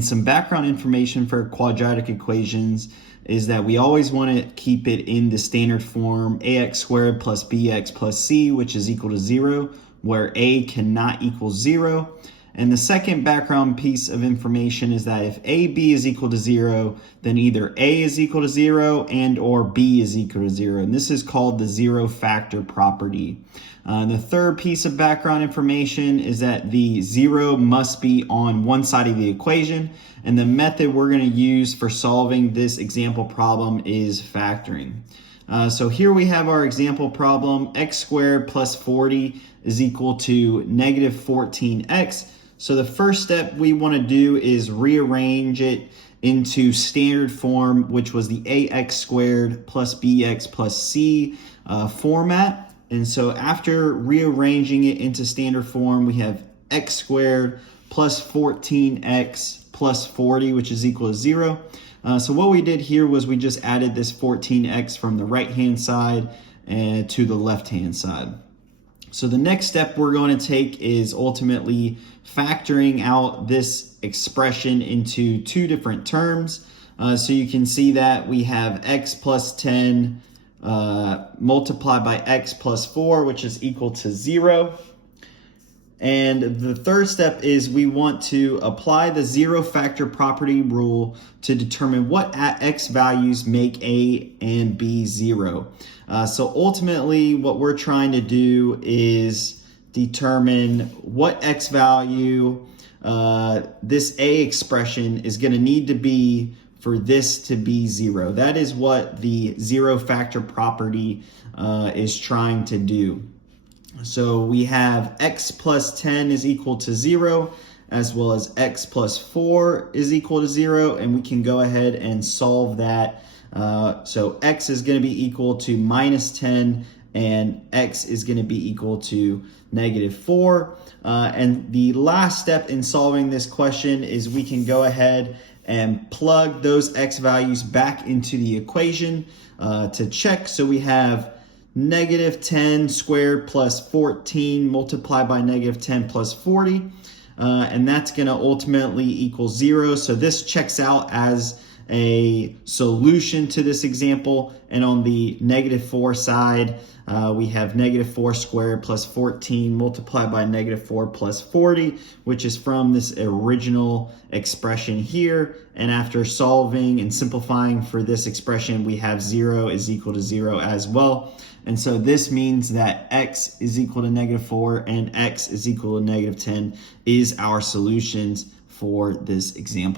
Some background information for quadratic equations is that we always want to keep it in the standard form ax squared plus bx plus c, which is equal to 0, where a cannot equal 0. And the second background piece of information is that if ab is equal to 0, then either a is equal to 0 and or b is equal to 0. And this is called the zero factor property. The third piece of background information is that the 0 must be on one side of the equation. And the method we're going to use for solving this example problem is factoring. So here we have our example problem. X squared plus 40 is equal to negative 14x. So the first step we want to do is rearrange it into standard form, which was the ax squared plus bx plus c format. And so after rearranging it into standard form, we have x squared plus 14x plus 40, which is equal to 0. So what we did here was we just added this 14x from the right-hand side and to the left-hand side. So the next step we're going to take is ultimately factoring out this expression into two different terms. So you can see that we have x plus 10 multiplied by x plus 4, which is equal to 0. And the third step is we want to apply the zero factor property rule to determine what x values make a and b 0. So ultimately what we're trying to do is determine what x value this a expression is going to need to be for this to be 0. That is what the zero factor property is trying to do. So we have x plus 10 is equal to 0, as well as x plus 4 is equal to 0, and we can go ahead and solve that. So x is going to be equal to minus 10, and x is going to be equal to negative 4. And the last step in solving this question is we can go ahead and plug those x values back into the equation to check. So we have negative 10 squared plus 14 multiplied by negative 10 plus 40. And that's going to ultimately equal 0. So this checks out as a solution to this example. And on the negative 4 side, we have negative 4 squared plus 14 multiplied by negative 4 plus 40, which is from this original expression here. And after solving and simplifying for this expression, we have 0 is equal to 0 as well. And so this means that x is equal to negative 4 and x is equal to negative 10 is our solutions for this example.